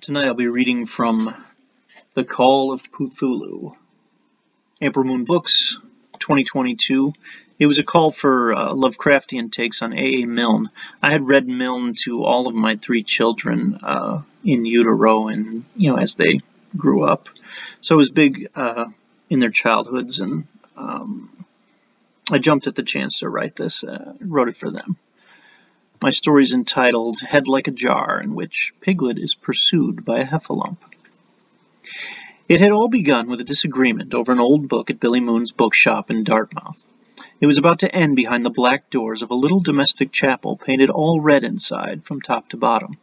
Tonight I'll be reading from The Call of Poohthulhu. April Moon Books, 2022. It was a call for Lovecraftian takes on A.A. Milne. I had read Milne to all of my 3 children in utero and, as they grew up. So it was big in their childhoods, and I jumped at the chance to write this, wrote it for them. My story is entitled Head Like a Jar, in which Piglet is pursued by a Heffalump. It had all begun with a disagreement over an old book at Billy Moon's bookshop in Dartmouth. It was about to end behind the black doors of a little domestic chapel painted all red inside from top to bottom.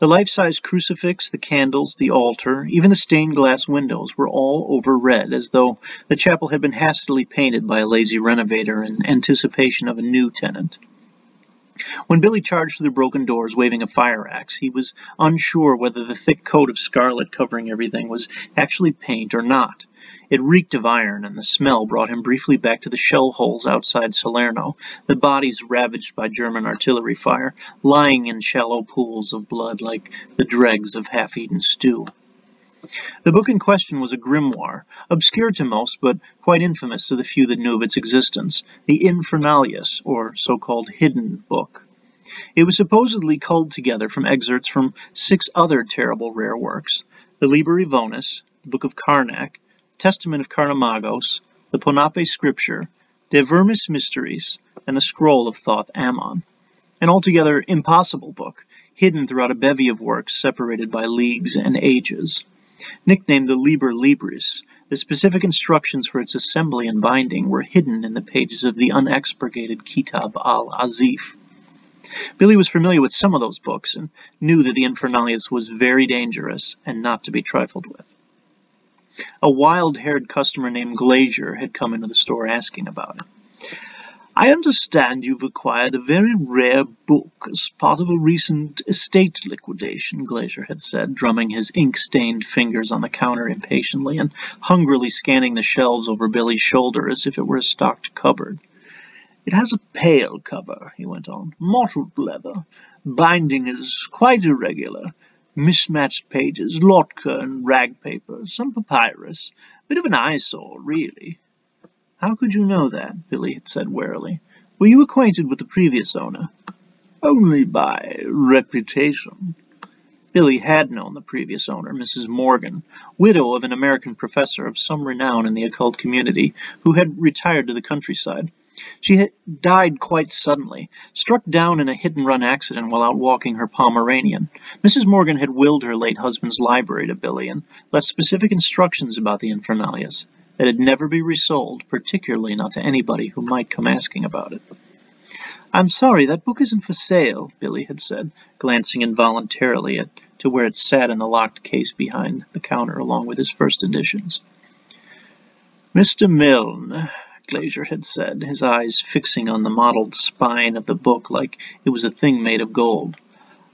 The life-size crucifix, the candles, the altar, even the stained glass windows were all over red, as though the chapel had been hastily painted by a lazy renovator in anticipation of a new tenant. When Billy charged through the broken doors waving a fire axe, he was unsure whether the thick coat of scarlet covering everything was actually paint or not. It reeked of iron, and the smell brought him briefly back to the shell holes outside Salerno, the bodies ravaged by German artillery fire, lying in shallow pools of blood like the dregs of half-eaten stew. The book in question was a grimoire, obscure to most, but quite infamous to the few that knew of its existence, the Infernalius, or so-called hidden book. It was supposedly culled together from excerpts from 6 other terrible rare works: the Liber Ivonis, the Book of Karnak, Testament of Carnamagos, the Ponape Scripture, De Vermis Mysteries, and the Scroll of Thoth Ammon. An altogether impossible book, hidden throughout a bevy of works separated by leagues and ages. Nicknamed the Liber Libris, the specific instructions for its assembly and binding were hidden in the pages of the unexpurgated Kitab al-Azif. Billy was familiar with some of those books and knew that the Infernalius was very dangerous and not to be trifled with. A wild-haired customer named Glazier had come into the store asking about it. "I understand you've acquired a very rare book as part of a recent estate liquidation," Glazier had said, drumming his ink-stained fingers on the counter impatiently and hungrily scanning the shelves over Billy's shoulder as if it were a stocked cupboard. "It has a pale cover," he went on, "mottled leather. Binding is quite irregular. Mismatched pages, lotka and rag paper, some papyrus. Bit of an eyesore, really." "How could you know that?" Billy had said warily. "Were you acquainted with the previous owner?" "Only by reputation." Billy had known the previous owner, Mrs. Morgan, widow of an American professor of some renown in the occult community, who had retired to the countryside. She had died quite suddenly, struck down in a hit-and-run accident while out walking her Pomeranian. Mrs. Morgan had willed her late husband's library to Billy and left specific instructions about the Infernalius, that it never be resold, particularly not to anybody who might come asking about it. "I'm sorry, that book isn't for sale," Billy had said, glancing involuntarily to where it sat in the locked case behind the counter along with his first editions. "Mr. Milne," Glazier had said, his eyes fixing on the mottled spine of the book like it was a thing made of gold,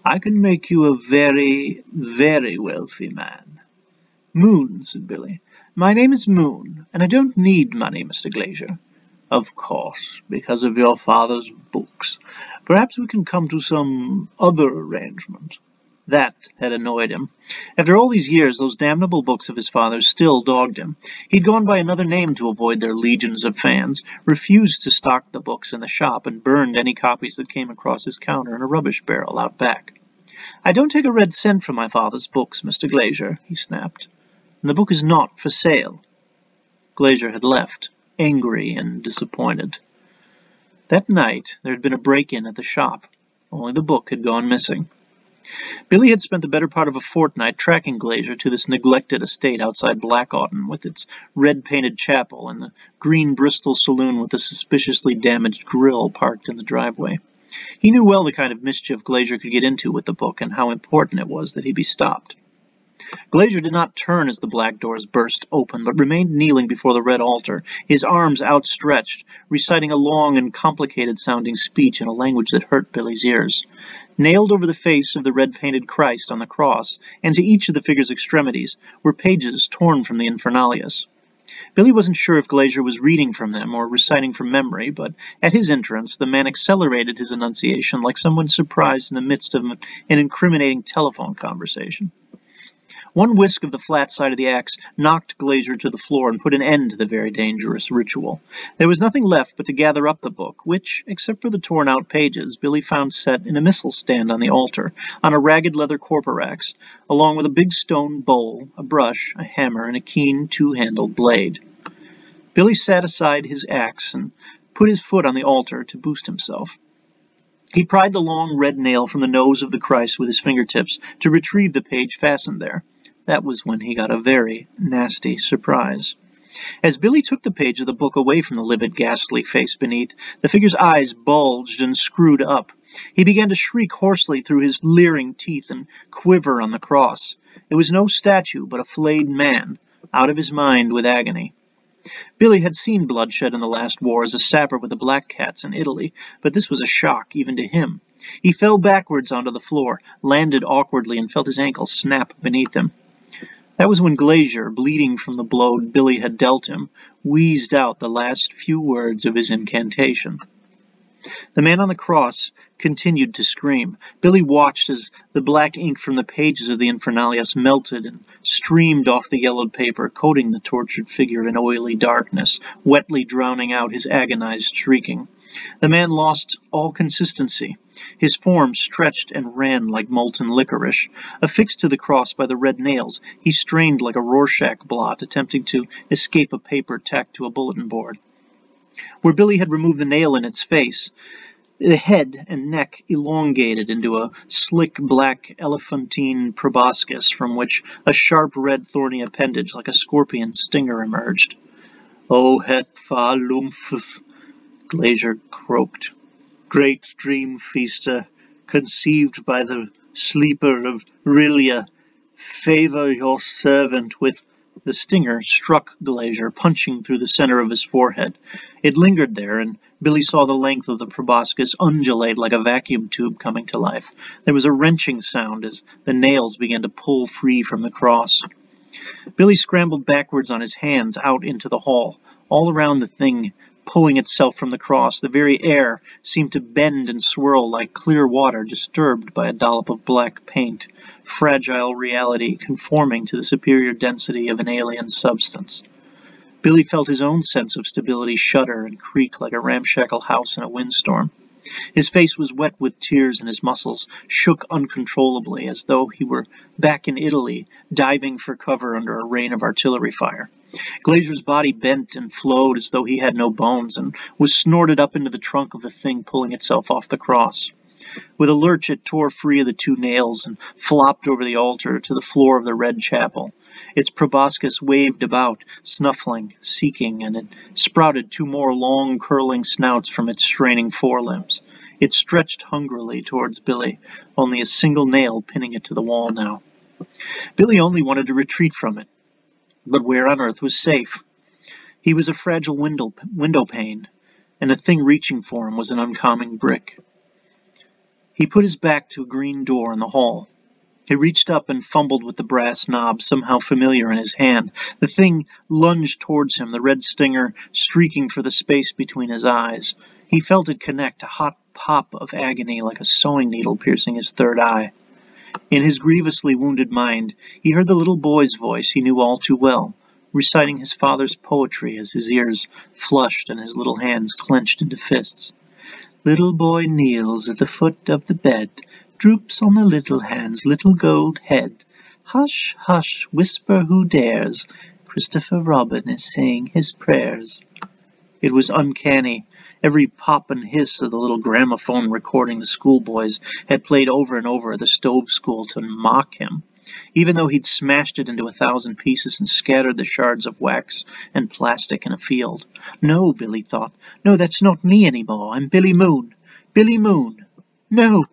"I can make you a very, very wealthy man." "Moon," said Billy. "My name is Moon, and I don't need money, Mr. Glazier." "Of course, because of your father's books. Perhaps we can come to some other arrangement." That had annoyed him. After all these years, those damnable books of his father's still dogged him. He'd gone by another name to avoid their legions of fans, refused to stock the books in the shop, and burned any copies that came across his counter in a rubbish barrel out back. "I don't take a red cent for my father's books, Mr. Glazier," he snapped. "And the book is not for sale." Glazier had left, angry and disappointed. That night there had been a break-in at the shop. Only the book had gone missing. Billy had spent the better part of a fortnight tracking Glazier to this neglected estate outside Blackawton, with its red-painted chapel and the green Bristol saloon with the suspiciously damaged grill parked in the driveway. He knew well the kind of mischief Glazier could get into with the book and how important it was that he be stopped. Glazier did not turn as the black doors burst open, but remained kneeling before the red altar, his arms outstretched, reciting a long and complicated-sounding speech in a language that hurt Billy's ears. Nailed over the face of the red-painted Christ on the cross, and to each of the figure's extremities, were pages torn from the Infernalius. Billy wasn't sure if Glazier was reading from them or reciting from memory, but at his entrance the man accelerated his enunciation like someone surprised in the midst of an incriminating telephone conversation. One whisk of the flat side of the axe knocked Glazier to the floor and put an end to the very dangerous ritual. There was nothing left but to gather up the book, which, except for the torn-out pages, Billy found set in a missal stand on the altar, on a ragged leather corporax, along with a big stone bowl, a brush, a hammer, and a keen two-handled blade. Billy sat aside his axe and put his foot on the altar to boost himself. He pried the long red nail from the nose of the Christ with his fingertips to retrieve the page fastened there. That was when he got a very nasty surprise. As Billy took the page of the book away from the livid, ghastly face beneath, the figure's eyes bulged and screwed up. He began to shriek hoarsely through his leering teeth and quiver on the cross. It was no statue, but a flayed man, out of his mind with agony. Billy had seen bloodshed in the last war as a sapper with the Black Cats in Italy, but this was a shock even to him. He fell backwards onto the floor, landed awkwardly, and felt his ankle snap beneath him. That was when Glazier, bleeding from the blow Billy had dealt him, wheezed out the last few words of his incantation. The man on the cross continued to scream. Billy watched as the black ink from the pages of the Infernalius melted and streamed off the yellowed paper, coating the tortured figure in oily darkness, wetly drowning out his agonized shrieking. The man lost all consistency. His form stretched and ran like molten licorice. Affixed to the cross by the red nails, he strained like a Rorschach blot, attempting to escape a paper tacked to a bulletin board. Where Billy had removed the nail in its face, the head and neck elongated into a slick black elephantine proboscis from which a sharp red thorny appendage like a scorpion stinger emerged. "O Heffalump," Glazier croaked, "great dream feaster, conceived by the sleeper of Rilia, favor your servant with—" The stinger struck Glazier, punching through the center of his forehead. It lingered there, and Billy saw the length of the proboscis undulate like a vacuum tube coming to life. There was a wrenching sound as the nails began to pull free from the cross. Billy scrambled backwards on his hands out into the hall. All around the thing pulling itself from the cross, the very air seemed to bend and swirl like clear water disturbed by a dollop of black paint, fragile reality conforming to the superior density of an alien substance. Billy felt his own sense of stability shudder and creak like a ramshackle house in a windstorm. His face was wet with tears and his muscles shook uncontrollably as though he were back in Italy, diving for cover under a rain of artillery fire. Glazier's body bent and flowed as though he had no bones and was snorted up into the trunk of the thing pulling itself off the cross. With a lurch it tore free of the two nails and flopped over the altar to the floor of the red chapel. Its proboscis waved about, snuffling, seeking, and it sprouted two more long, curling snouts from its straining forelimbs. It stretched hungrily towards Billy, only a single nail pinning it to the wall now. Billy only wanted to retreat from it, but where on earth was safe? He was a fragile window pane, and the thing reaching for him was an oncoming brick. He put his back to a green door in the hall. He reached up and fumbled with the brass knob, somehow familiar in his hand. The thing lunged towards him, the red stinger streaking for the space between his eyes. He felt it connect, a hot pop of agony like a sewing needle piercing his third eye. In his grievously wounded mind, he heard the little boy's voice he knew all too well, reciting his father's poetry as his ears flushed and his little hands clenched into fists. Little boy kneels at the foot of the bed, droops on the little hand's little gold head. Hush, hush, whisper who dares, Christopher Robin is saying his prayers. It was uncanny. Every pop and hiss of the little gramophone recording the schoolboys had played over and over at the stove school to mock him, even though he'd smashed it into 1,000 pieces and scattered the shards of wax and plastic in a field. No, Billy thought. No, that's not me anymore. I'm Billy Moon. Billy Moon. No.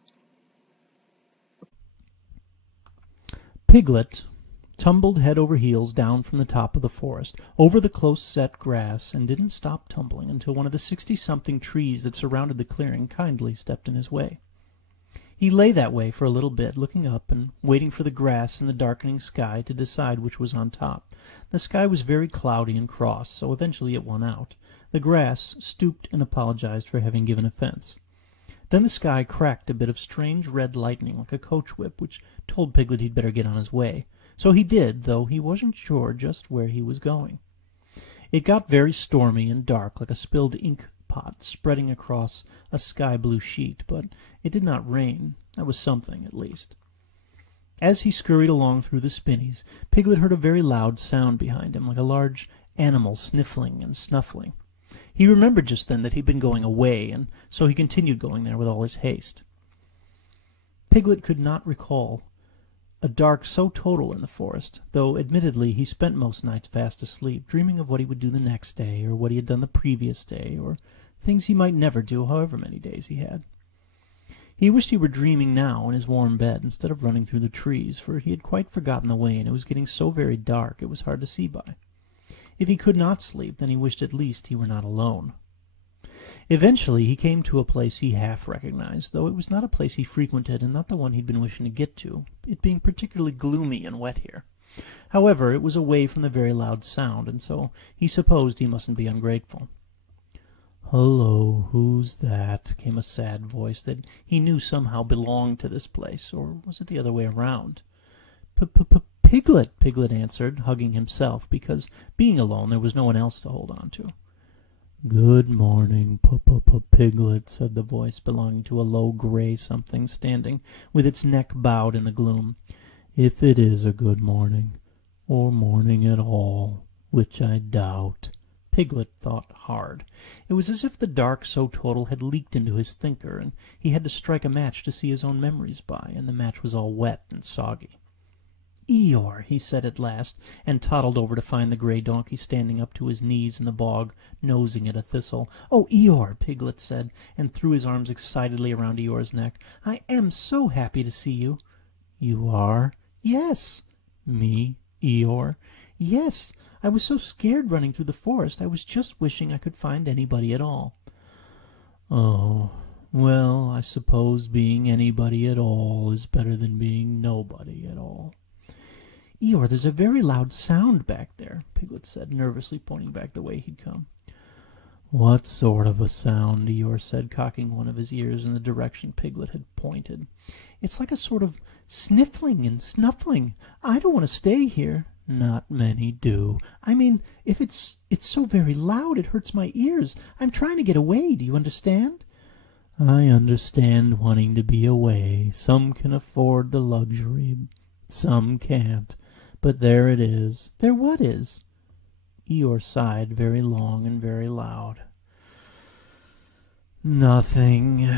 Piglet tumbled head over heels down from the top of the forest, over the close-set grass, and didn't stop tumbling until one of the 60-something trees that surrounded the clearing kindly stepped in his way. He lay that way for a little bit, looking up and waiting for the grass and the darkening sky to decide which was on top. The sky was very cloudy and cross, so eventually it won out. The grass stooped and apologized for having given offense. Then the sky cracked a bit of strange red lightning like a coach whip, which told Piglet he'd better get on his way. So he did, though he wasn't sure just where he was going. It got very stormy and dark, like a spilled ink pot spreading across a sky-blue sheet, but it did not rain. That was something, at least. As he scurried along through the spinneys, Piglet heard a very loud sound behind him, like a large animal sniffling and snuffling. He remembered just then that he'd been going away, and so he continued going there with all his haste. Piglet could not recall a dark so total in the forest, though admittedly he spent most nights fast asleep, dreaming of what he would do the next day, or what he had done the previous day, or things he might never do, however many days he had. He wished he were dreaming now in his warm bed instead of running through the trees, for he had quite forgotten the way, and it was getting so very dark it was hard to see by. If he could not sleep, then he wished at least he were not alone. Eventually he came to a place he half recognized, though it was not a place he frequented and not the one he'd been wishing to get to, it being particularly gloomy and wet here. However, it was away from the very loud sound, and so he supposed he mustn't be ungrateful. "Hello, who's that?" came a sad voice that he knew somehow belonged to this place, or was it the other way around? "Piglet," Piglet answered, hugging himself, because, being alone, there was no one else to hold on to. "Good morning, Piglet," said the voice belonging to a low gray something standing with its neck bowed in the gloom. "If it is a good morning, or morning at all, which I doubt." Piglet thought hard. It was as if the dark so total had leaked into his thinker, and he had to strike a match to see his own memories by, and the match was all wet and soggy. "Eeyore," he said at last, and toddled over to find the gray donkey standing up to his knees in the bog, nosing at a thistle. "Oh, Eeyore," Piglet said, and threw his arms excitedly around Eeyore's neck. "I am so happy to see you." "You are?" "Yes." "Me, Eeyore?" "Yes. I was so scared running through the forest, I was just wishing I could find anybody at all." "Oh, well, I suppose being anybody at all is better than being nobody at all." "Eeyore, there's a very loud sound back there," Piglet said, nervously pointing back the way he'd come. "What sort of a sound?" Eeyore said, cocking one of his ears in the direction Piglet had pointed. "It's like a sort of sniffling and snuffling. I don't want to stay here." "Not many do." "I mean, if it's so very loud, it hurts my ears. I'm trying to get away, do you understand?" "I understand wanting to be away. Some can afford the luxury, some can't. But there it is." "There what is?" Eeyore sighed very long and very loud. "Nothing.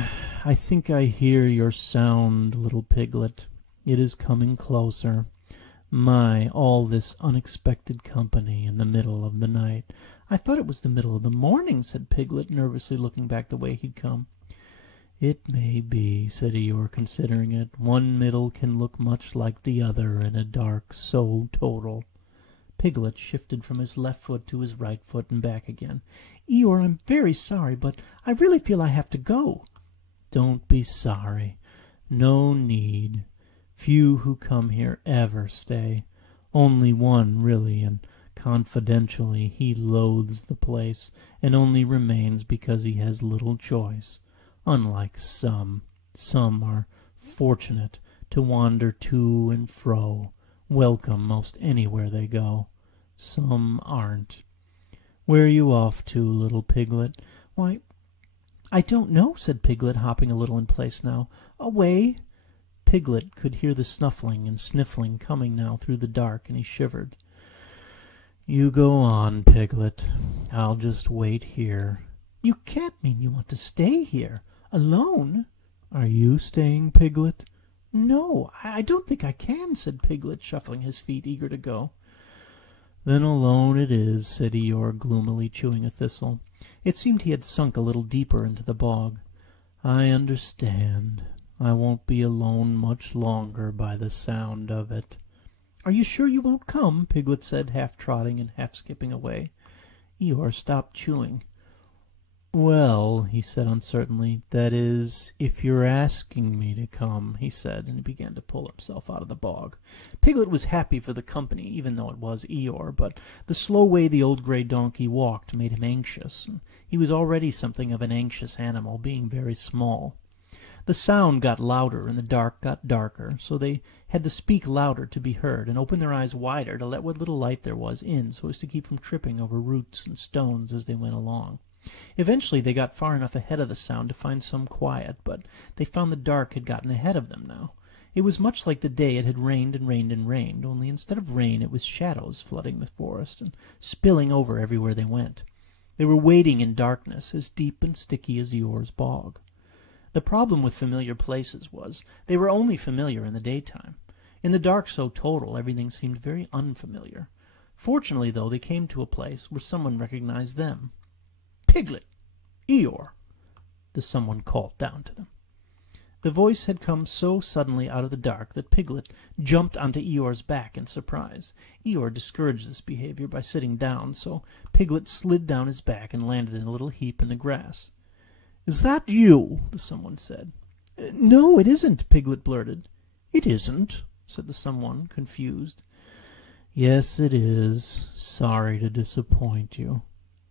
I think I hear your sound, little Piglet. It is coming closer. My, all this unexpected company in the middle of the night." "I thought it was the middle of the morning," said Piglet, nervously looking back the way he'd come. "It may be," said Eeyore, considering it. "One middle can look much like the other in a dark so total." Piglet shifted from his left foot to his right foot and back again. "Eeyore, I'm very sorry, but I really feel I have to go." "Don't be sorry. No need. Few who come here ever stay. Only one, really, and confidentially he loathes the place, and only remains because he has little choice. Unlike some are fortunate to wander to and fro, welcome most anywhere they go. Some aren't. Where are you off to, little Piglet?" "Why, I don't know," said Piglet, hopping a little in place now. "Away." Piglet could hear the snuffling and sniffling coming now through the dark, and he shivered. "You go on, Piglet. I'll just wait here." "You can't mean you want to stay here, alone?" "Are you staying, Piglet?" "No, I don't think I can," said Piglet, shuffling his feet, eager to go. "Then alone it is," said Eeyore, gloomily chewing a thistle. It seemed he had sunk a little deeper into the bog. "I understand. I won't be alone much longer by the sound of it." "Are you sure you won't come?" Piglet said, half trotting and half skipping away. Eeyore stopped chewing. "Well," he said uncertainly, "that is, if you're asking me to come," he said, and he began to pull himself out of the bog. Piglet was happy for the company, even though it was Eeyore, but the slow way the old gray donkey walked made him anxious, and he was already something of an anxious animal, being very small. The sound got louder and the dark got darker, so they had to speak louder to be heard, and open their eyes wider to let what little light there was in, so as to keep from tripping over roots and stones as they went along. Eventually they got far enough ahead of the sound to find some quiet, but they found the dark had gotten ahead of them now. It was much like the day it had rained and rained and rained, only instead of rain it was shadows flooding the forest and spilling over everywhere they went. They were wading in darkness, as deep and sticky as Eeyore's bog. The problem with familiar places was they were only familiar in the daytime. In the dark so total, everything seemed very unfamiliar. Fortunately, though, they came to a place where someone recognized them. "Piglet! Eeyore!" the someone called down to them. The voice had come so suddenly out of the dark that Piglet jumped onto Eeyore's back in surprise. Eeyore discouraged this behavior by sitting down, so Piglet slid down his back and landed in a little heap in the grass. "Is that you?" the someone said. "No, it isn't," Piglet blurted. "It isn't?" said the someone, confused. "Yes, it is. Sorry to disappoint you."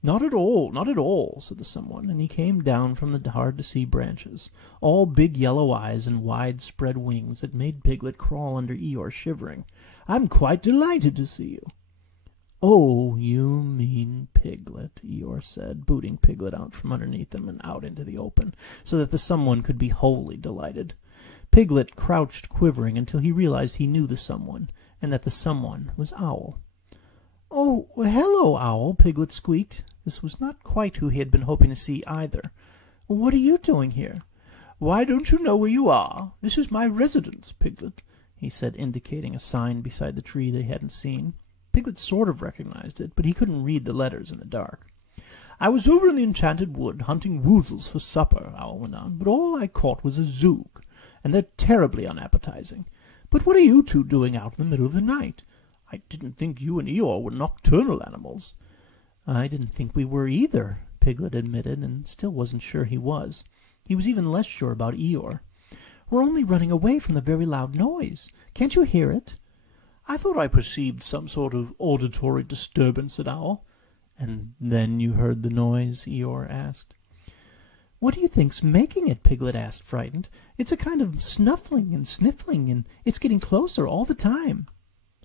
"Not at all, not at all," said the someone, and he came down from the hard-to-see branches, all big yellow eyes and wide-spread wings that made Piglet crawl under Eeyore shivering. "I'm quite delighted to see you." "Oh, you mean Piglet," Eeyore said, booting Piglet out from underneath him and out into the open, so that the someone could be wholly delighted. Piglet crouched quivering until he realized he knew the someone, and that the someone was Owl. "Oh, hello, Owl," Piglet squeaked. This was not quite who he had been hoping to see either. "What are you doing here?" "Why, don't you know where you are? This is my residence, Piglet," he said, indicating a sign beside the tree they hadn't seen. Piglet sort of recognized it, but he couldn't read the letters in the dark. "I was over in the enchanted wood hunting woozles for supper," Owl went on, "but all I caught was a zoog, and they're terribly unappetizing. But what are you two doing out in the middle of the night? I didn't think you and Eeyore were nocturnal animals." "I didn't think we were either," Piglet admitted, and still wasn't sure he was. He was even less sure about Eeyore. "We're only running away from the very loud noise. Can't you hear it?" "I thought I perceived some sort of auditory disturbance," said Owl. "And then you heard the noise?" Eeyore asked. "What do you think's making it?" Piglet asked, frightened. "It's a kind of snuffling and sniffling, and it's getting closer all the time."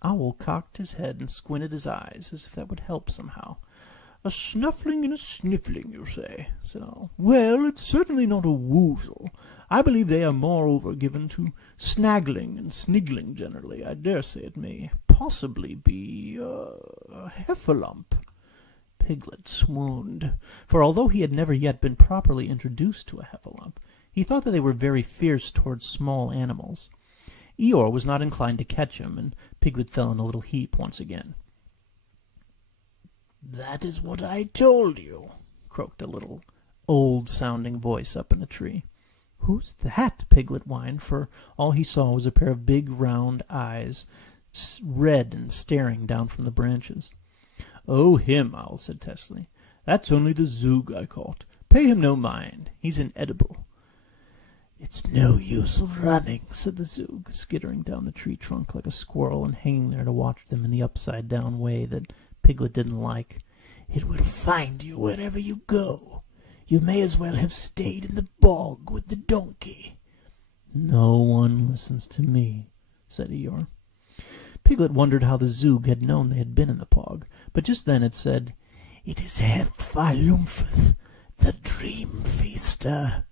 Owl cocked his head and squinted his eyes, as if that would help somehow. "A snuffling and a sniffling, you say?" said Owl. "Well, it's certainly not a woozle. I believe they are moreover given to snaggling and sniggling generally. I dare say it may possibly be a heffalump." Piglet swooned, for although he had never yet been properly introduced to a heffalump, he thought that they were very fierce towards small animals. Eeyore was not inclined to catch him, and Piglet fell in a little heap once again. "That is what I told you," croaked a little, old-sounding voice up in the tree. "Who's that?" Piglet whined, for all he saw was a pair of big, round eyes, red and staring down from the branches. "Oh, him," Owl said testily. "That's only the zoog I caught. Pay him no mind. He's inedible." "It's no use running," said the zoog, skittering down the tree trunk like a squirrel and hanging there to watch them in the upside-down way that Piglet didn't like. "It will find you wherever you go. You may as well have stayed in the bog with the donkey." "No one listens to me," said Eeyore. Piglet wondered how the zoog had known they had been in the bog, but just then it said, "It is Heffalump, the dream feaster."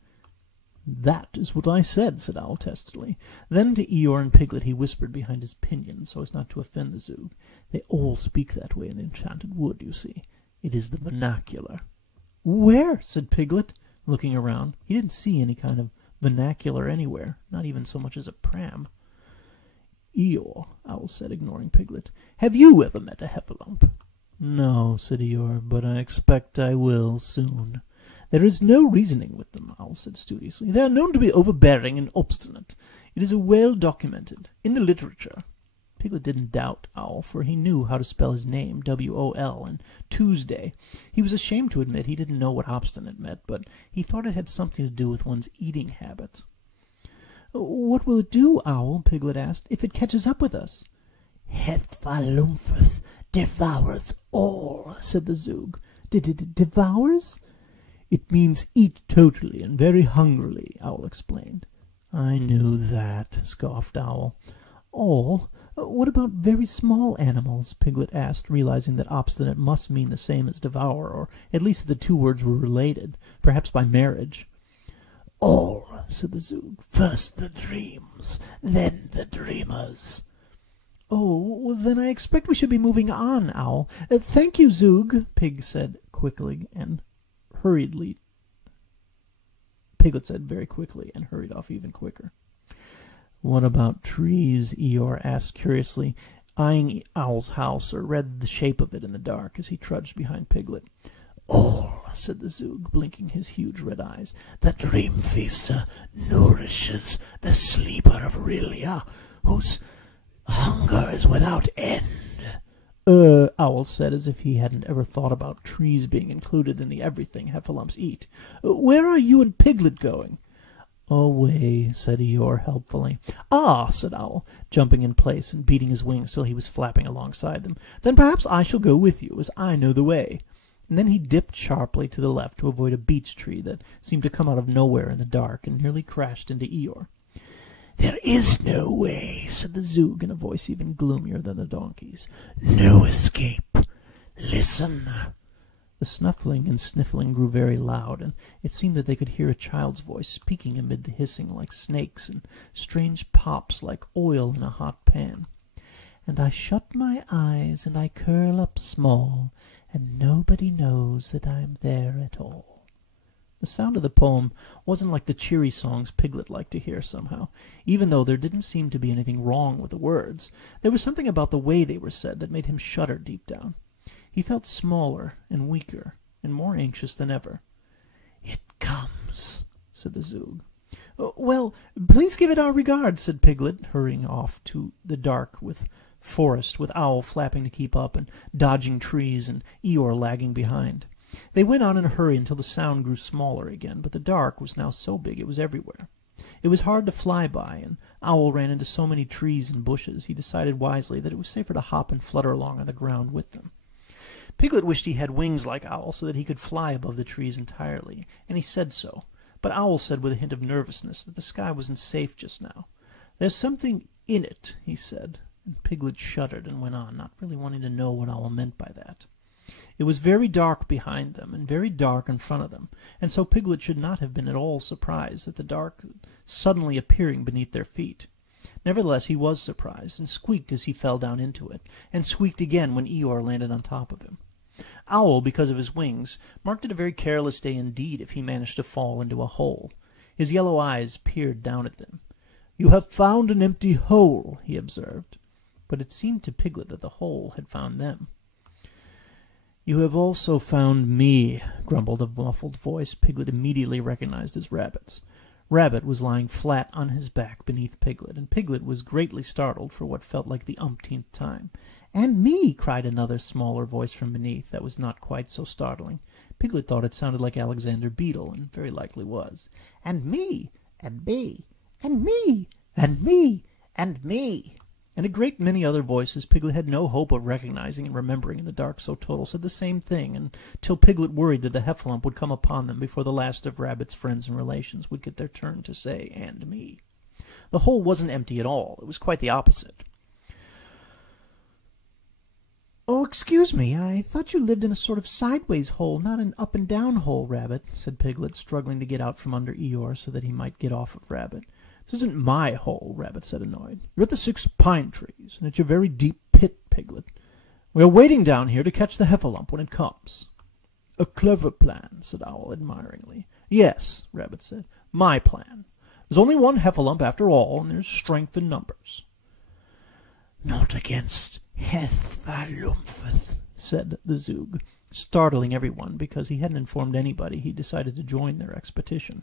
"That is what I said," said Owl testily. Then to Eeyore and Piglet he whispered behind his pinion, so as not to offend the zoog. "They all speak that way in the enchanted wood, you see. It is the vernacular." "Where?" said Piglet, looking around. He didn't see any kind of vernacular anywhere, not even so much as a pram. "Eeyore," Owl said, ignoring Piglet, "have you ever met a heffalump?" "No," said Eeyore, "but I expect I will soon." "There is no reasoning with them," Owl said studiously. "They are known to be overbearing and obstinate. It is well documented in the literature." Piglet didn't doubt Owl, for he knew how to spell his name, W-O-L, and Tuesday. He was ashamed to admit he didn't know what obstinate meant, but he thought it had something to do with one's eating habits. "What will it do, Owl?" Piglet asked, "if it catches up with us?" "Heffalump devours all," said the Zug. Devours? "It means eat totally and very hungrily," Owl explained. "I knew that," scoffed Owl. "All? What about very small animals?" Piglet asked, realizing that obstinate must mean the same as devour, or at least the two words were related, perhaps by marriage. "All," said the Zug. "First the dreams, then the dreamers." "Oh, then I expect we should be moving on, Owl. Thank you, Zug," Piglet said very quickly and hurried off even quicker. "What about trees?" Eeyore asked curiously, eyeing Owl's house, or rather the shape of it in the dark, as he trudged behind Piglet. "All," said the Zug, blinking his huge red eyes. "The dream feaster nourishes the sleeper of Rilia, whose hunger is without end." Owl said, as if he hadn't ever thought about trees being included in the everything Heffalumps eat. "Where are you and Piglet going?" "Away," said Eeyore helpfully. "Ah," said Owl, jumping in place and beating his wings till he was flapping alongside them. "Then perhaps I shall go with you, as I know the way." And then he dipped sharply to the left to avoid a beech tree that seemed to come out of nowhere in the dark and nearly crashed into Eeyore. "There is no way," said the Zug in a voice even gloomier than the donkey's. "No escape. Listen." The snuffling and sniffling grew very loud, and it seemed that they could hear a child's voice speaking amid the hissing like snakes and strange pops like oil in a hot pan. "And I shut my eyes and I curl up small, and nobody knows that I'm there at all." The sound of the poem wasn't like the cheery songs Piglet liked to hear somehow, even though there didn't seem to be anything wrong with the words. There was something about the way they were said that made him shudder deep down. He felt smaller and weaker and more anxious than ever. "It comes," said the Zug. "Well, please give it our regards," said Piglet, hurrying off to the dark forest, with Owl flapping to keep up and dodging trees and Eeyore lagging behind. They went on in a hurry until the sound grew smaller again, but the dark was now so big it was everywhere. It was hard to fly by, and Owl ran into so many trees and bushes he decided wisely that it was safer to hop and flutter along on the ground with them. Piglet wished he had wings like Owl so that he could fly above the trees entirely, and he said so, but Owl said with a hint of nervousness that the sky wasn't safe just now. "There's something in it," he said, and Piglet shuddered and went on, not really wanting to know what Owl meant by that. It was very dark behind them, and very dark in front of them, and so Piglet should not have been at all surprised at the dark suddenly appearing beneath their feet. Nevertheless, he was surprised, and squeaked as he fell down into it, and squeaked again when Eeyore landed on top of him. Owl, because of his wings, marked it a very careless day indeed if he managed to fall into a hole. His yellow eyes peered down at them. "You have found an empty hole," he observed. But it seemed to Piglet that the hole had found them. "You have also found me," grumbled a muffled voice Piglet immediately recognized as Rabbit's. Rabbit was lying flat on his back beneath Piglet, and Piglet was greatly startled for what felt like the umpteenth time. "And me!" cried another smaller voice from beneath that was not quite so startling. Piglet thought it sounded like Alexander Beetle, and very likely was. "And me! And me! And me! And me! And me!" And a great many other voices Piglet had no hope of recognizing and remembering in the dark so total said the same thing, until Piglet worried that the Heffalump would come upon them before the last of Rabbit's friends and relations would get their turn to say, "and me." The hole wasn't empty at all. It was quite the opposite. "Oh, excuse me, I thought you lived in a sort of sideways hole, not an up-and-down hole, Rabbit," said Piglet, struggling to get out from under Eeyore so that he might get off of Rabbit. "This isn't my hole," Rabbit said, annoyed. "You're at the 6 pine trees, and it's a very deep pit, Piglet. We are waiting down here to catch the Heffalump when it comes." "A clever plan," said Owl admiringly. "Yes," Rabbit said, "my plan. There's only one Heffalump after all, and there's strength in numbers." "Not against Heffalump," said the Zug, startling everyone because he hadn't informed anybody he decided to join their expedition.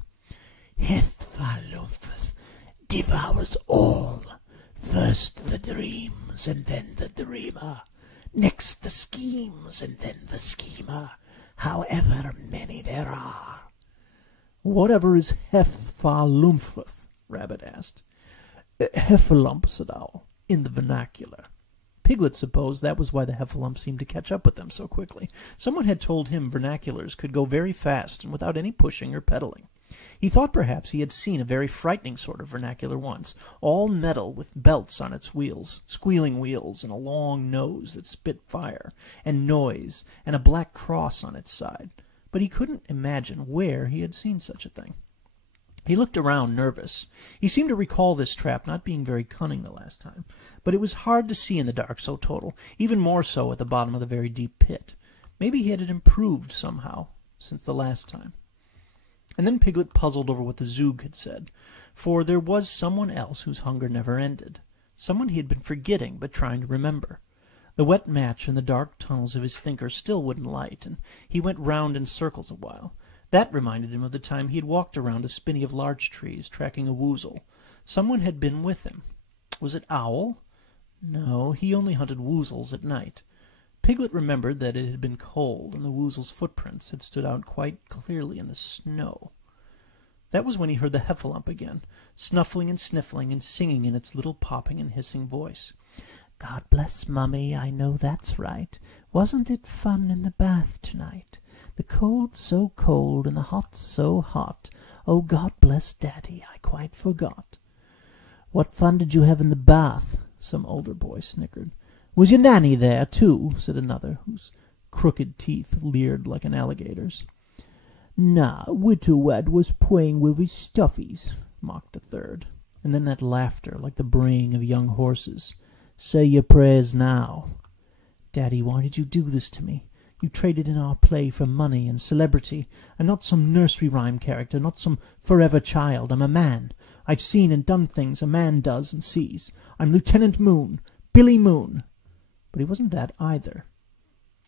"Heffalump devours all. First First the dreams, and then the dreamer. Next the schemes, and then the schemer. However many there are. Whatever is Heffalump? Rabbit asked. Heffalump, said Owl, in the vernacular. Piglet supposed that was why the Heffalump seemed to catch up with them so quickly. Someone had told him vernaculars could go very fast and without any pushing or pedaling. He thought perhaps he had seen a very frightening sort of vernacular once, all metal with belts on its wheels, squealing wheels, and a long nose that spit fire, and noise, and a black cross on its side. But he couldn't imagine where he had seen such a thing. He looked around, nervous. He seemed to recall this trap not being very cunning the last time, but it was hard to see in the dark so total, even more so at the bottom of the very deep pit. Maybe he had improved somehow since the last time. And then Piglet puzzled over what the Zoog had said, for there was someone else whose hunger never ended, someone he had been forgetting but trying to remember. The wet match in the dark tunnels of his thinker still wouldn't light, and he went round in circles a while. That reminded him of the time he had walked around a spinney of larch trees, tracking a woozle. Someone had been with him. Was it Owl? No, he only hunted woozles at night. Piglet remembered that it had been cold, and the woozle's footprints had stood out quite clearly in the snow. That was when he heard the Heffalump again, snuffling and sniffling and singing in its little popping and hissing voice. God bless Mummy, I know that's right. Wasn't it fun in the bath tonight? The cold so cold and the hot so hot. Oh, God bless Daddy, I quite forgot. What fun did you have in the bath? Some older boy snickered. Was your nanny there, too? Said another, whose crooked teeth leered like an alligator's. Nah, Witterwad was playing with his stuffies, mocked a third. And then that laughter, like the braying of young horses. Say your prayers now. Daddy, why did you do this to me? You traded in our play for money and celebrity. I'm not some nursery rhyme character, not some forever child. I'm a man. I've seen and done things a man does and sees. I'm Lieutenant Moon, Billy Moon. But he wasn't that either.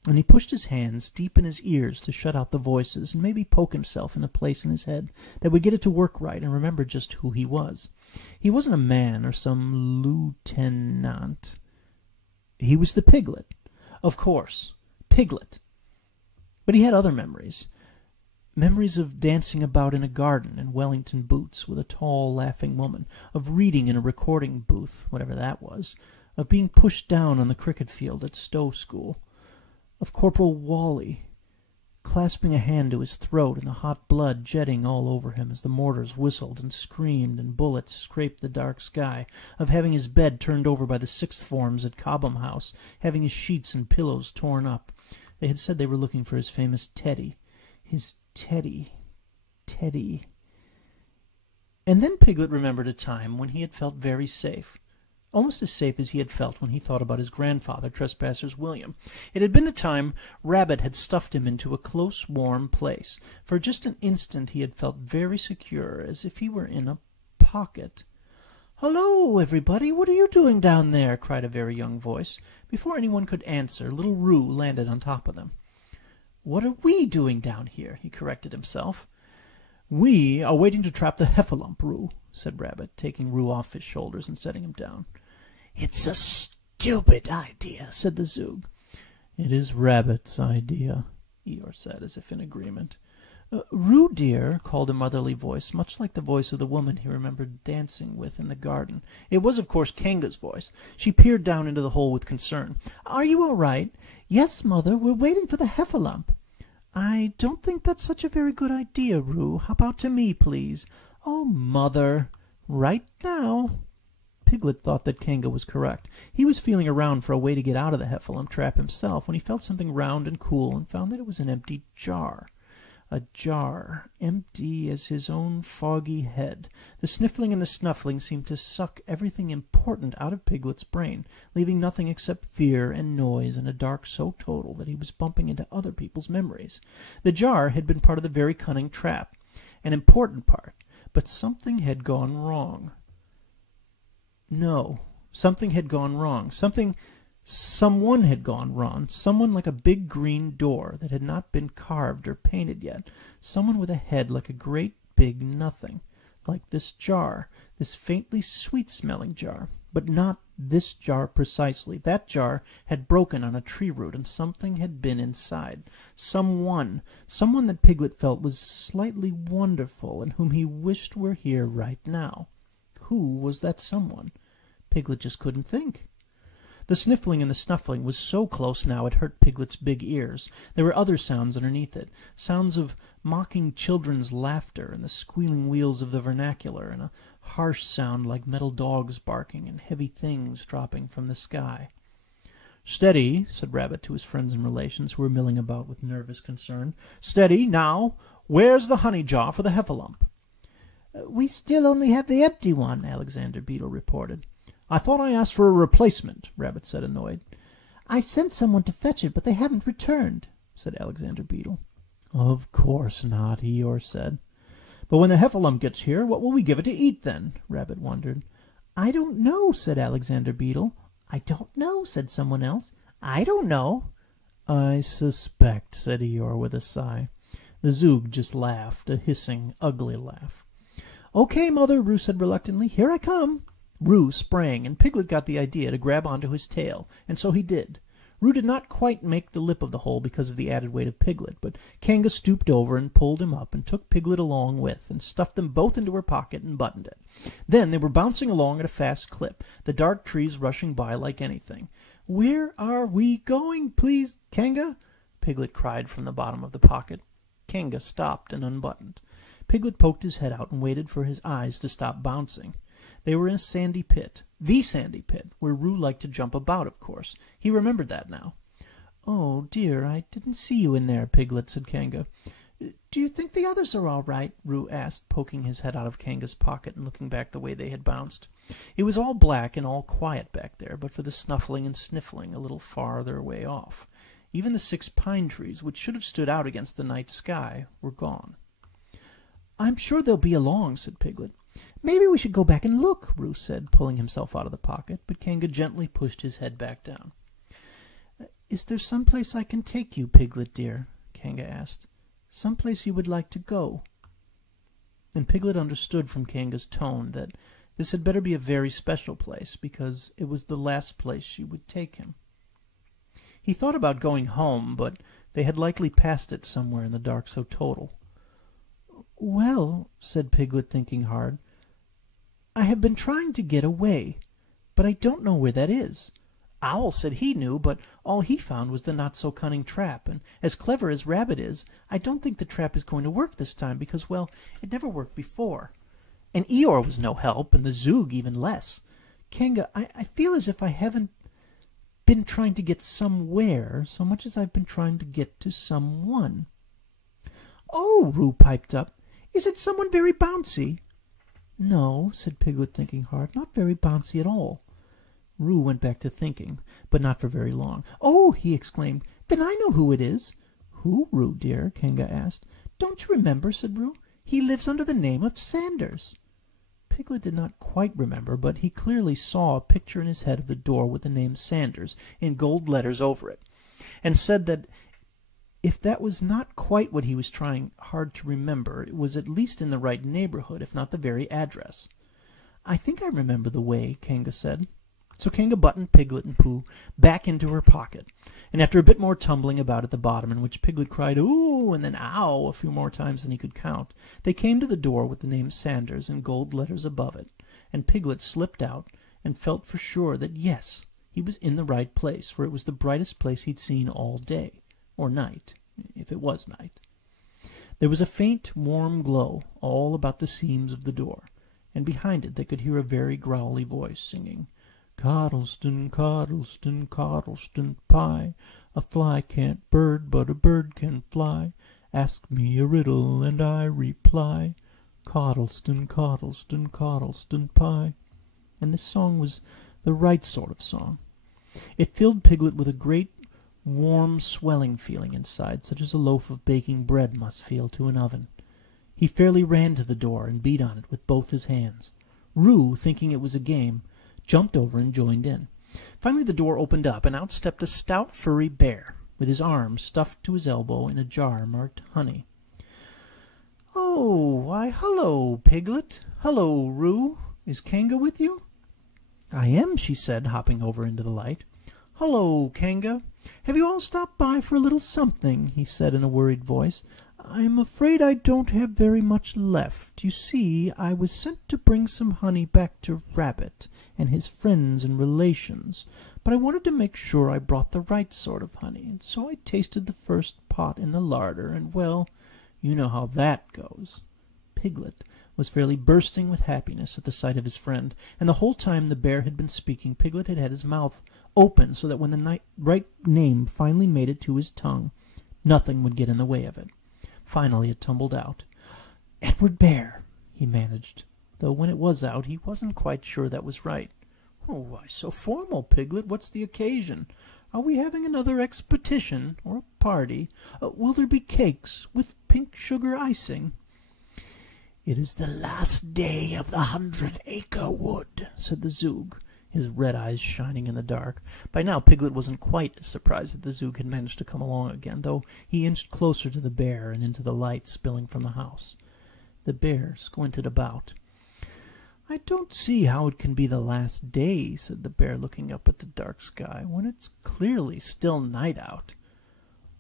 And he pushed his hands deep in his ears to shut out the voices and maybe poke himself in a place in his head that would get it to work right and remember just who he was. He wasn't a man or some lieutenant. He was the Piglet. Of course, Piglet. But he had other memories. Memories of dancing about in a garden in Wellington boots with a tall, laughing woman, of reading in a recording booth, whatever that was, of being pushed down on the cricket field at Stowe School, of Corporal Wally clasping a hand to his throat and the hot blood jetting all over him as the mortars whistled and screamed and bullets scraped the dark sky, of having his bed turned over by the sixth forms at Cobham House, having his sheets and pillows torn up. They had said they were looking for his famous Teddy. His Teddy. And then Piglet remembered a time when he had felt very safe. Almost as safe as he had felt when he thought about his grandfather, Trespassers William. It had been the time Rabbit had stuffed him into a close, warm place. For just an instant he had felt very secure, as if he were in a pocket. "Hello, everybody! What are you doing down there?" cried a very young voice. Before anyone could answer, little Roo landed on top of them. "What are we doing down here?" he corrected himself. "We are waiting to trap the Heffalump, Roo," said Rabbit, taking Roo off his shoulders and setting him down. It's a stupid idea, said the Zoog. "It is Rabbit's idea," Eeyore said, as if in agreement. "Roo, dear," called a motherly voice, much like the voice of the woman he remembered dancing with in the garden. It was, of course, Kanga's voice. She peered down into the hole with concern. "Are you all right?" "Yes, Mother, we're waiting for the Heffalump." "I don't think that's such a very good idea, Roo. How about to me, please?" "Oh, Mother." "Right now." Piglet thought that Kanga was correct. He was feeling around for a way to get out of the Heffalump trap himself when he felt something round and cool and found that it was an empty jar. A jar, empty as his own foggy head. The sniffling and the snuffling seemed to suck everything important out of Piglet's brain, leaving nothing except fear and noise and a dark so total that he was bumping into other people's memories. The jar had been part of the very cunning trap, an important part, but something had gone wrong. No, something had gone wrong. Someone had gone wrong. Someone like a big green door that had not been carved or painted yet. Someone with a head like a great big nothing. Like this jar, this faintly sweet-smelling jar. But not This jar precisely. That jar had broken on a tree root, and something had been inside. Someone that Piglet felt was slightly wonderful, and whom he wished were here right now. Who was that someone? Piglet just couldn't think. The sniffling and the snuffling was so close now it hurt Piglet's big ears. There were other sounds underneath it, sounds of mocking children's laughter and the squealing wheels of the vernacular, and a harsh sound like metal dogs barking and heavy things dropping from the sky. "Steady," said Rabbit to his friends and relations, who were milling about with nervous concern. "Steady, now. Where's the honey jar for the Heffalump?" "We still only have the empty one," Alexander Beetle reported. "I thought I asked for a replacement," Rabbit said, annoyed. "I sent someone to fetch it, but they haven't returned," said Alexander Beetle. "Of course not," Eeyore said. "But when the Heffalump gets here, what will we give it to eat then?" Rabbit wondered. "I don't know," said Alexander Beetle. "I don't know," said someone else. "I don't know." "I suspect," said Eeyore with a sigh. The Zoog just laughed, a hissing, ugly laugh. "Okay, Mother," Roo said reluctantly. "Here I come." Roo sprang, and Piglet got the idea to grab onto his tail, and so he did. Roo did not quite make the lip of the hole because of the added weight of Piglet, but Kanga stooped over and pulled him up and took Piglet along with, and stuffed them both into her pocket and buttoned it. Then they were bouncing along at a fast clip, the dark trees rushing by like anything. "Where are we going, please, Kanga?" Piglet cried from the bottom of the pocket. Kanga stopped and unbuttoned. Piglet poked his head out and waited for his eyes to stop bouncing. They were in a sandy pit, the sandy pit, where Roo liked to jump about, of course. He remembered that now. "Oh, dear, I didn't see you in there, Piglet," said Kanga. "Do you think the others are all right?" Roo asked, poking his head out of Kanga's pocket and looking back the way they had bounced. It was all black and all quiet back there, but for the snuffling and sniffling a little farther way off. Even the 6 pine trees, which should have stood out against the night sky, were gone. "I'm sure they'll be along," said Piglet. "Maybe we should go back and look," Roo said, pulling himself out of the pocket, but Kanga gently pushed his head back down. "Is there some place I can take you, Piglet dear?" Kanga asked. "Some place you would like to go?" And Piglet understood from Kanga's tone that this had better be a very special place, because it was the last place she would take him. He thought about going home, but they had likely passed it somewhere in the dark so total. "Well," said Piglet, thinking hard, "I have been trying to get away, but I don't know where that is. Owl said he knew, but all he found was the not-so-cunning trap, and as clever as Rabbit is, I don't think the trap is going to work this time, because, well, it never worked before. And Eeyore was no help, and the Zoog even less. Kanga, I feel as if I haven't been trying to get somewhere so much as I've been trying to get to someone." "Oh," Roo piped up, "is it someone very bouncy?" "No," said Piglet, thinking hard, "not very bouncy at all." Roo went back to thinking, but not for very long. "Oh," he exclaimed, "then I know who it is." "Who, Roo dear?" Kanga asked. "Don't you remember?" said Roo. "He lives under the name of Sanders." Piglet did not quite remember, but he clearly saw a picture in his head of the door with the name Sanders in gold letters over it, and said that if that was not quite what he was trying hard to remember, it was at least in the right neighborhood, if not the very address. "I think I remember the way," Kanga said. So Kanga buttoned Piglet and Pooh back into her pocket, and after a bit more tumbling about at the bottom, in which Piglet cried "Ooh!" and then "Ow!" a few more times than he could count, they came to the door with the name Sanders in gold letters above it, and Piglet slipped out and felt for sure that yes, he was in the right place, for it was the brightest place he'd seen all day. Or night, if it was night. There was a faint, warm glow all about the seams of the door, and behind it they could hear a very growly voice singing, "Coddleston, Coddleston, Coddleston pie, a fly can't bird, but a bird can fly. Ask me a riddle, and I reply, Coddleston, Coddleston, Coddleston pie." And this song was the right sort of song. It filled Piglet with a great, warm, swelling feeling inside, such as a loaf of baking bread must feel to an oven. He fairly ran to the door and beat on it with both his hands. Roo, thinking it was a game, jumped over and joined in. Finally the door opened up, and out stepped a stout, furry bear, with his arm stuffed to his elbow in a jar marked honey. "Oh, why, hullo, Piglet. Hullo, Roo. Is Kanga with you?" "I am," she said, hopping over into the light. "Hullo, Kanga. Have you all stopped by for a little something?" he said in a worried voice. "I'm afraid I don't have very much left. You see, I was sent to bring some honey back to Rabbit and his friends and relations, but I wanted to make sure I brought the right sort of honey, and so I tasted the first pot in the larder, and, well, you know how that goes." Piglet was fairly bursting with happiness at the sight of his friend, and the whole time the bear had been speaking, Piglet had had his mouth open so that when the right name finally made it to his tongue, nothing would get in the way of it. Finally it tumbled out. "Edward Bear," he managed, though when it was out he wasn't quite sure that was right. "Oh, why so formal, Piglet? What's the occasion? Are we having another expedition or a party? Will there be cakes with pink sugar icing?" "It is the last day of the 100-acre wood," said the Zoog, his red eyes shining in the dark. By now Piglet wasn't quite as surprised that the Zoog had managed to come along again, though he inched closer to the bear and into the light spilling from the house. The bear squinted about. "I don't see how it can be the last day," said the bear, looking up at the dark sky, "when it's clearly still night out."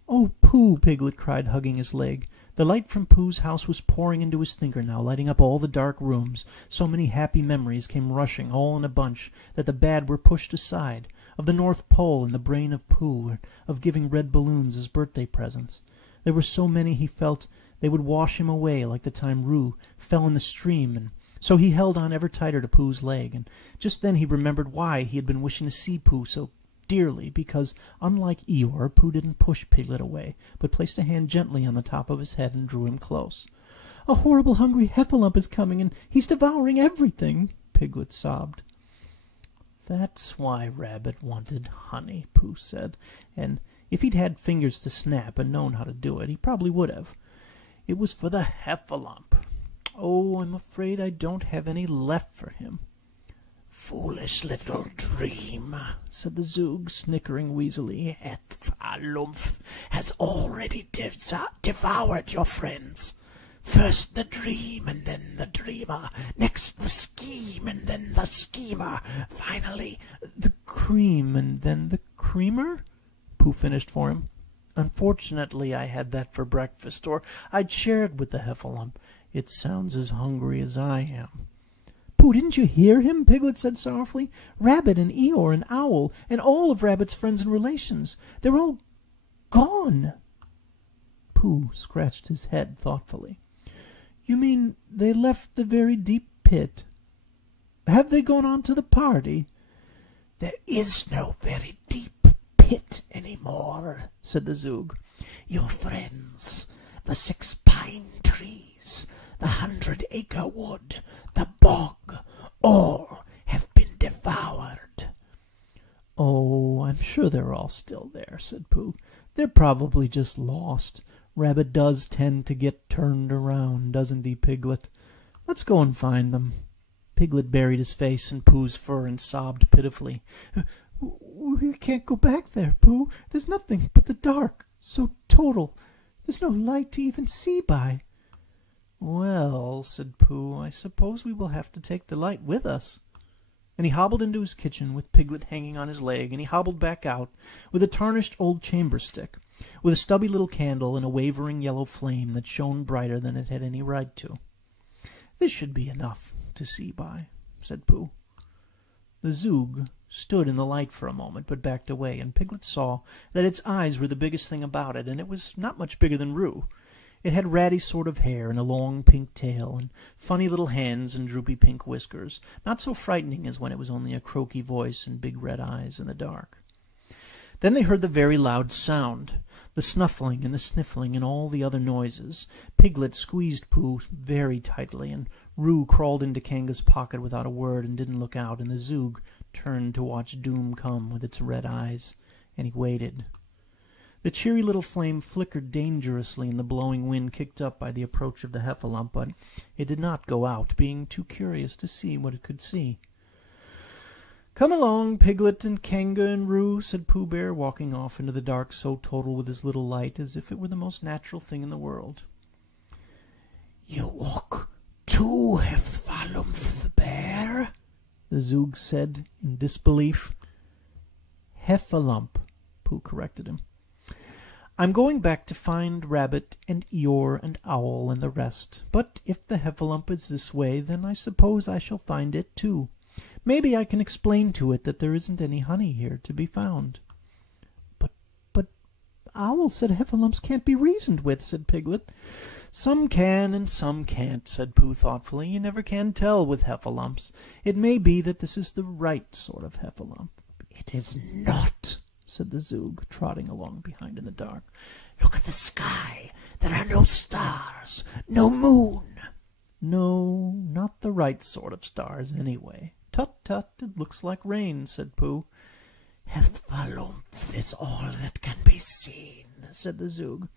"Oh, Pooh!" Piglet cried, hugging his leg. The light from Pooh's house was pouring into his thinker now, lighting up all the dark rooms. So many happy memories came rushing all in a bunch that the bad were pushed aside, of the North Pole in the brain of Pooh, of giving red balloons as birthday presents. There were so many he felt they would wash him away, like the time Roo fell in the stream, and so he held on ever tighter to Pooh's leg, and just then he remembered why he had been wishing to see Pooh so dearly, because, unlike Eeyore, Pooh didn't push Piglet away, but placed a hand gently on the top of his head and drew him close. "A horrible hungry Heffalump is coming, and he's devouring everything," Piglet sobbed. "That's why Rabbit wanted honey," Pooh said, and if he'd had fingers to snap and known how to do it, he probably would have. "It was for the Heffalump. Oh, I'm afraid I don't have any left for him." "Foolish little dream," said the Zoog, snickering wheezily. "Heffalump has already devoured your friends. First the dream, and then the dreamer. Next the scheme, and then the schemer. Finally, the cream, and then the creamer?" Pooh finished for him. "Unfortunately, I had that for breakfast, or I'd share it with the Heffalump. It sounds as hungry as I am." "Pooh, didn't you hear him?" Piglet said sorrowfully. "Rabbit and Eeyore and Owl and all of Rabbit's friends and relations. They're all gone." Pooh scratched his head thoughtfully. "You mean they left the very deep pit? Have they gone on to the party?" "There is no very deep pit any more," said the Zoog. "Your friends, the 6 pine trees, the 100-acre wood, the bog, all have been devoured." "Oh, I'm sure they're all still there," said Pooh. "They're probably just lost. Rabbit does tend to get turned around, doesn't he, Piglet? Let's go and find them." Piglet buried his face in Pooh's fur and sobbed pitifully. "We can't go back there, Pooh. There's nothing but the dark, so total. There's no light to even see by." "Well," said Pooh, "I suppose we will have to take the light with us." And he hobbled into his kitchen with Piglet hanging on his leg, and he hobbled back out with a tarnished old chamber stick, with a stubby little candle and a wavering yellow flame that shone brighter than it had any right to. "This should be enough to see by," said Pooh. The Zoog stood in the light for a moment, but backed away, and Piglet saw that its eyes were the biggest thing about it, and it was not much bigger than Roo. It had ratty sort of hair and a long pink tail and funny little hands and droopy pink whiskers, not so frightening as when it was only a croaky voice and big red eyes in the dark. Then they heard the very loud sound, the snuffling and the sniffling and all the other noises. Piglet squeezed Pooh very tightly, and Roo crawled into Kanga's pocket without a word and didn't look out, and the Zoog turned to watch doom come with its red eyes, and he waited. The cheery little flame flickered dangerously in the blowing wind kicked up by the approach of the Heffalump, but it did not go out, being too curious to see what it could see. "Come along, Piglet and Kanga and Roo," said Pooh Bear, walking off into the dark so total with his little light as if it were the most natural thing in the world. "You walk too, Heffalump the bear?" the Zoog said in disbelief. Heffalump, Pooh corrected him. I'm going back to find Rabbit and Eeyore and Owl and the rest. But if the Heffalump is this way, then I suppose I shall find it too. Maybe I can explain to it that there isn't any honey here to be found. But Owl said Heffalumps can't be reasoned with, said Piglet. Some can and some can't, said Pooh thoughtfully. You never can tell with Heffalumps. It may be that this is the right sort of Heffalump. It is not, said the Zoog, trotting along behind in the dark. Look at the sky. There are no stars, no moon. No, not the right sort of stars, anyway. Tut, tut, it looks like rain, said Pooh. Heffalump is all that can be seen, said the Zoog.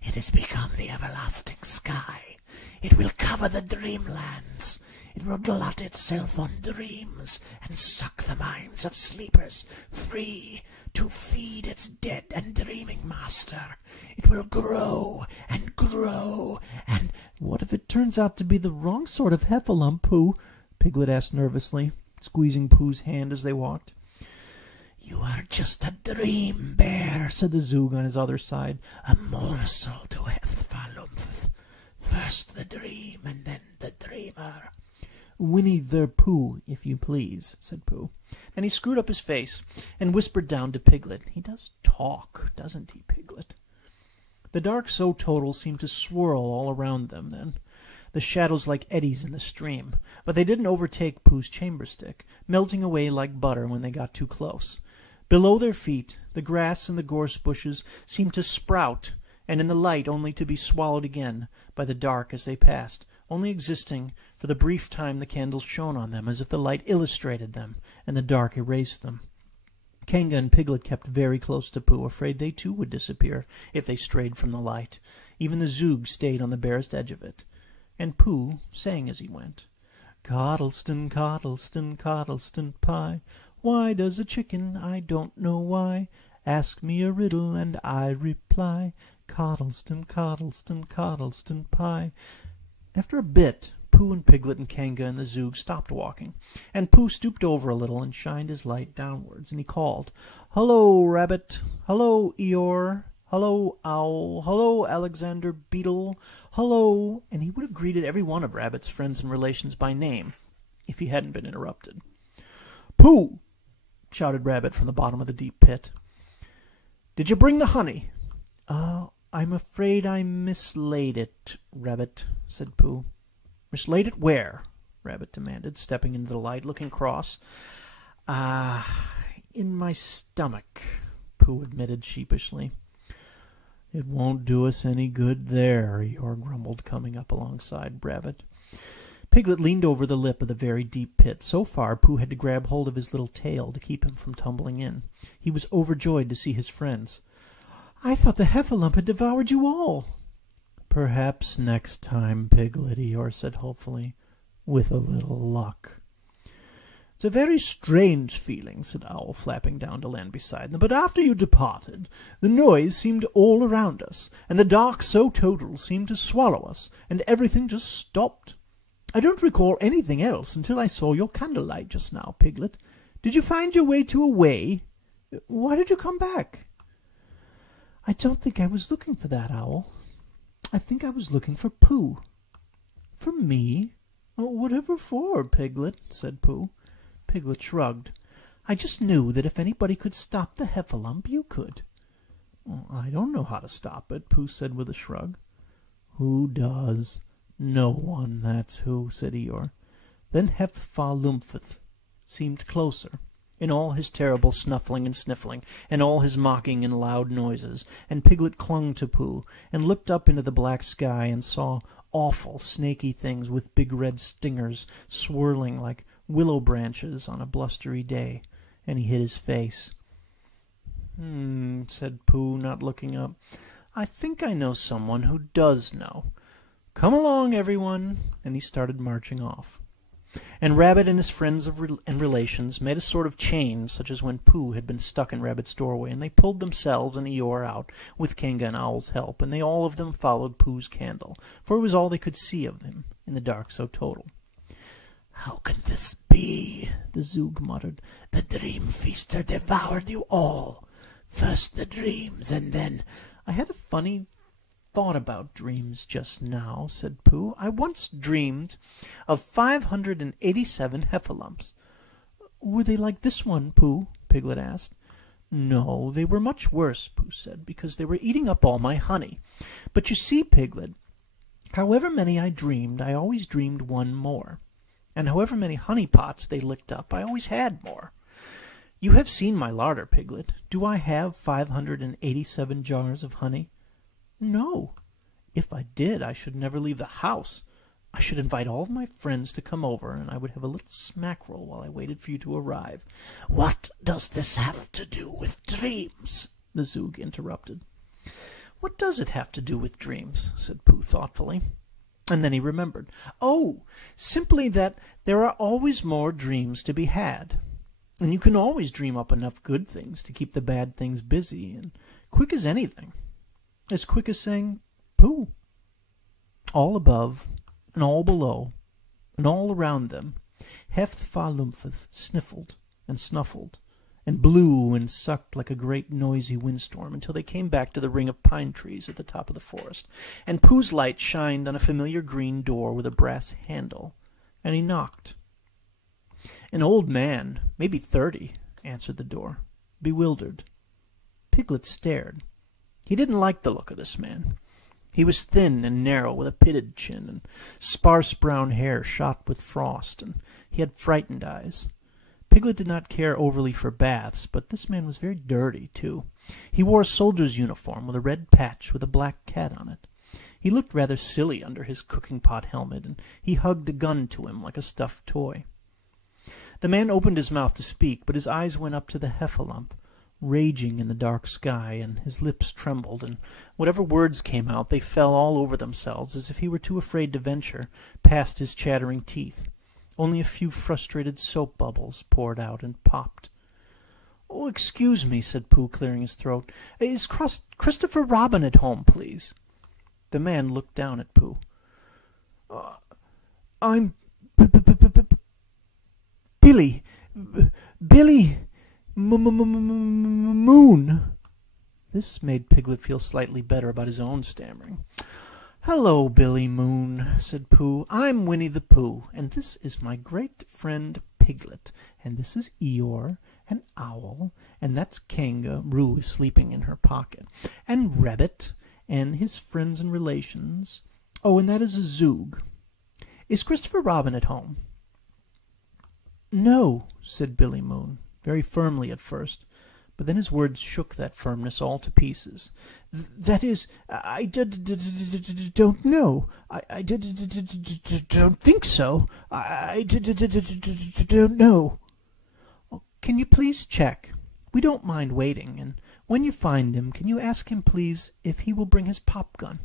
It has become the everlasting sky. It will cover the dreamlands. It will glut itself on dreams and suck the minds of sleepers free to feed its dead and dreaming master. It will grow and grow and... What if it turns out to be the wrong sort of Heffalump, Pooh? Piglet asked nervously, squeezing Pooh's hand as they walked. You are just a dream bear, said the Zoog on his other side. A morsel to Heffalump. First the dream and then the dreamer. Winnie the Pooh, if you please, said Pooh. Then he screwed up his face and whispered down to Piglet. He does talk, doesn't he, Piglet? The dark so total seemed to swirl all around them then, the shadows like eddies in the stream, but they didn't overtake Pooh's chamber stick, melting away like butter when they got too close. Below their feet, the grass and the gorse bushes seemed to sprout, and in the light only to be swallowed again by the dark as they passed, only existing for the brief time the candles shone on them, as if the light illustrated them and the dark erased them. Kanga and Piglet kept very close to Pooh, afraid they too would disappear if they strayed from the light. Even the Zoog stayed on the barest edge of it. And Pooh sang as he went. Coddleston, Coddleston, Coddleston pie. Why does a chicken, I don't know why, ask me a riddle and I reply, Coddleston, Coddleston, Coddleston pie. After a bit, Pooh and Piglet and Kanga and the Zoog stopped walking, and Pooh stooped over a little and shined his light downwards, and he called, Hello, Rabbit! Hello, Eeyore! Hello, Owl! Hello, Alexander Beetle! Hello! And he would have greeted every one of Rabbit's friends and relations by name, if he hadn't been interrupted. Pooh! Shouted Rabbit from the bottom of the deep pit. Did you bring the honey? I'm afraid I mislaid it, Rabbit, said Pooh. Mislaid it where? Rabbit demanded, stepping into the light, looking cross. In my stomach, Pooh admitted sheepishly. It won't do us any good there, Eeyore grumbled, coming up alongside Rabbit. Piglet leaned over the lip of the very deep pit. So far, Pooh had to grab hold of his little tail to keep him from tumbling in. He was overjoyed to see his friends. I thought the Heffalump had devoured you all. Perhaps next time, Piglet, Eeyore said hopefully, with a little luck. It's a very strange feeling, said Owl, flapping down to land beside them. But after you departed, the noise seemed all around us, and the dark so total seemed to swallow us, and everything just stopped. I don't recall anything else until I saw your candlelight just now, Piglet. Did you find your way to a way? Why did you come back? I don't think I was looking for that, Owl. I think I was looking for Pooh. For me? Whatever for, Piglet, said Pooh. Piglet shrugged. I just knew that if anybody could stop the Heffalump, you could. I don't know how to stop it, Pooh said with a shrug. Who does? No one, that's who, said Eeyore. Then Heffalump seemed closer, in all his terrible snuffling and sniffling, and all his mocking and loud noises, and Piglet clung to Pooh, and looked up into the black sky, and saw awful snaky things with big red stingers swirling like willow branches on a blustery day, and he hid his face. Said Pooh, not looking up. I think I know someone who does know. Come along, everyone, and he started marching off. And Rabbit and his friends and relations made a sort of chain, such as when Pooh had been stuck in Rabbit's doorway, and they pulled themselves and Eeyore out, with Kanga and Owl's help, and they all of them followed Pooh's candle, for it was all they could see of him in the dark so total. How can this be? The the Zug muttered. The dream feaster devoured you all. First the dreams, and then... I had a funny thought about dreams just now, said Pooh. I once dreamed of 587 heffalumps. Were they like this one, Pooh? Piglet asked. No, they were much worse, Pooh said, because they were eating up all my honey. But you see, Piglet, however many I dreamed, I always dreamed one more. And however many honey pots they licked up, I always had more. You have seen my larder, Piglet. Do I have 587 jars of honey? No. If I did, I should never leave the house. I should invite all of my friends to come over, and I would have a little smack-roll while I waited for you to arrive. What does this have to do with dreams? The Zug interrupted. What does it have to do with dreams? Said Pooh thoughtfully. And then he remembered. Oh, simply that there are always more dreams to be had. And you can always dream up enough good things to keep the bad things busy, and quick as anything. As quick as saying, Pooh. All above, and all below, and all around them, Heffalump sniffled and snuffled, and blew and sucked like a great noisy windstorm until they came back to the ring of pine trees at the top of the forest, and Pooh's light shined on a familiar green door with a brass handle, and he knocked. An old man, maybe 30, answered the door, bewildered. Piglet stared. He didn't like the look of this man. He was thin and narrow, with a pitted chin, and sparse brown hair shot with frost, and he had frightened eyes. Piglet did not care overly for baths, but this man was very dirty, too. He wore a soldier's uniform with a red patch with a black cat on it. He looked rather silly under his cooking-pot helmet, and he hugged a gun to him like a stuffed toy. The man opened his mouth to speak, but his eyes went up to the Heffalump, raging in the dark sky, and his lips trembled, and whatever words came out, they fell all over themselves, as if he were too afraid to venture past his chattering teeth. Only a few frustrated soap bubbles poured out and popped. "Oh, excuse me," said Pooh, clearing his throat. "Is Christopher Robin at home, please?" The man looked down at Pooh. "I'm Billy Moon." This made Piglet feel slightly better about his own stammering. "Hello, Billy Moon," said Pooh. "I'm Winnie the Pooh, and this is my great friend Piglet, and this is Eeyore, and Owl, and that's Kanga, Roo is sleeping in her pocket, and Rabbit, and his friends and relations. Oh, and that is a Zug. Is Christopher Robin at home?" "No," said Billy Moon, very firmly at first, but then his words shook that firmness all to pieces. "That is, I don't know. I don't think so. I don't know." "Can you please check? We don't mind waiting, and when you find him, can you ask him, please, if he will bring his pop gun?"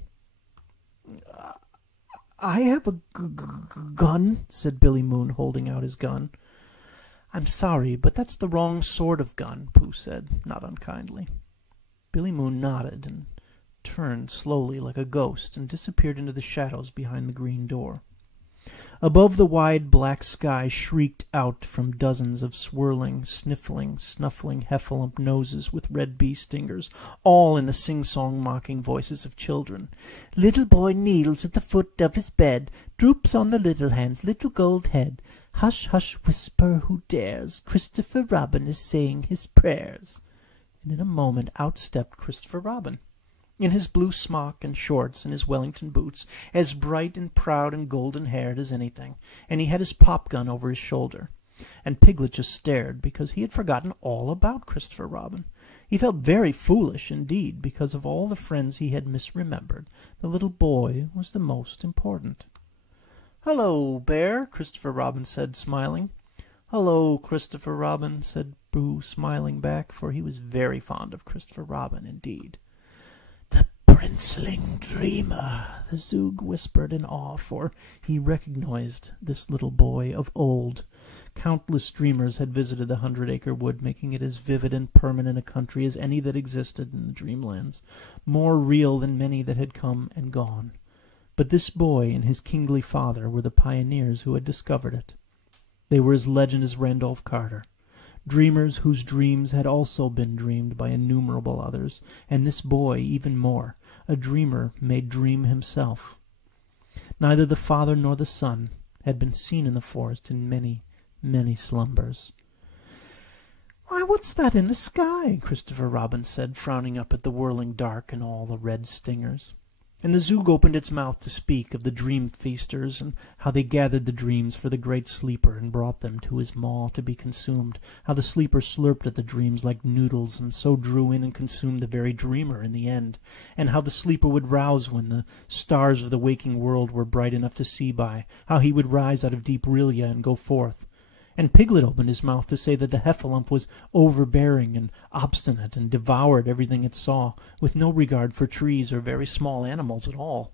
"I have a gun," said Billy Moon, holding out his gun. "I'm sorry, but that's the wrong sort of gun," Pooh said, not unkindly. Billy Moon nodded and turned slowly like a ghost and disappeared into the shadows behind the green door. Above, the wide black sky shrieked out from dozens of swirling, sniffling, snuffling Heffalump noses with red bee stingers, all in the sing-song mocking voices of children. "Little boy kneels at the foot of his bed, droops on the little hand's little gold head. Hush, hush, whisper, who dares? Christopher Robin is saying his prayers." And in a moment out stepped Christopher Robin, in his blue smock and shorts and his Wellington boots, as bright and proud and golden-haired as anything, and he had his pop gun over his shoulder. And Piglet just stared, because he had forgotten all about Christopher Robin. He felt very foolish indeed, because of all the friends he had misremembered, the little boy was the most important. "Hello, Bear," Christopher Robin said, smiling. "Hello, Christopher Robin," said Pooh, smiling back, for he was very fond of Christopher Robin indeed. "The princeling dreamer," the Zug whispered in awe, for he recognized this little boy of old. Countless dreamers had visited the 100-acre wood, making it as vivid and permanent a country as any that existed in the dreamlands, more real than many that had come and gone. But this boy and his kingly father were the pioneers who had discovered it. They were as legend as Randolph Carter. Dreamers whose dreams had also been dreamed by innumerable others, and this boy even more, a dreamer made dream himself. Neither the father nor the son had been seen in the forest in many, many slumbers. "Why, what's that in the sky?" Christopher Robin said, frowning up at the whirling dark and all the red stingers. And the Zug opened its mouth to speak of the dream feasters, and how they gathered the dreams for the great sleeper and brought them to his maw to be consumed, how the sleeper slurped at the dreams like noodles, and so drew in and consumed the very dreamer in the end, and how the sleeper would rouse when the stars of the waking world were bright enough to see by, how he would rise out of deep Relia and go forth. And Piglet opened his mouth to say that the Heffalump was overbearing and obstinate and devoured everything it saw, with no regard for trees or very small animals at all.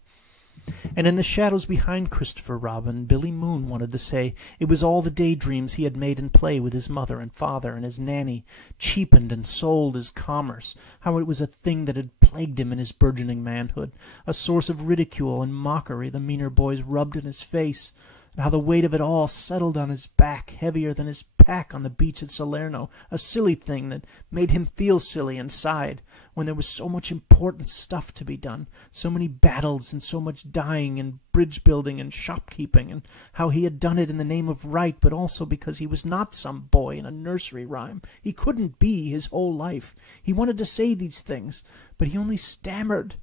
And in the shadows behind Christopher Robin, Billy Moon wanted to say it was all the daydreams he had made in play with his mother and father and his nanny, cheapened and sold as commerce, how it was a thing that had plagued him in his burgeoning manhood, a source of ridicule and mockery the meaner boys rubbed in his face, and how the weight of it all settled on his back, heavier than his pack on the beach at Salerno, a silly thing that made him feel silly inside, when there was so much important stuff to be done, so many battles and so much dying and bridge-building and shopkeeping, and how he had done it in the name of right, but also because he was not some boy in a nursery rhyme. He couldn't be his whole life. He wanted to say these things, but he only stammered.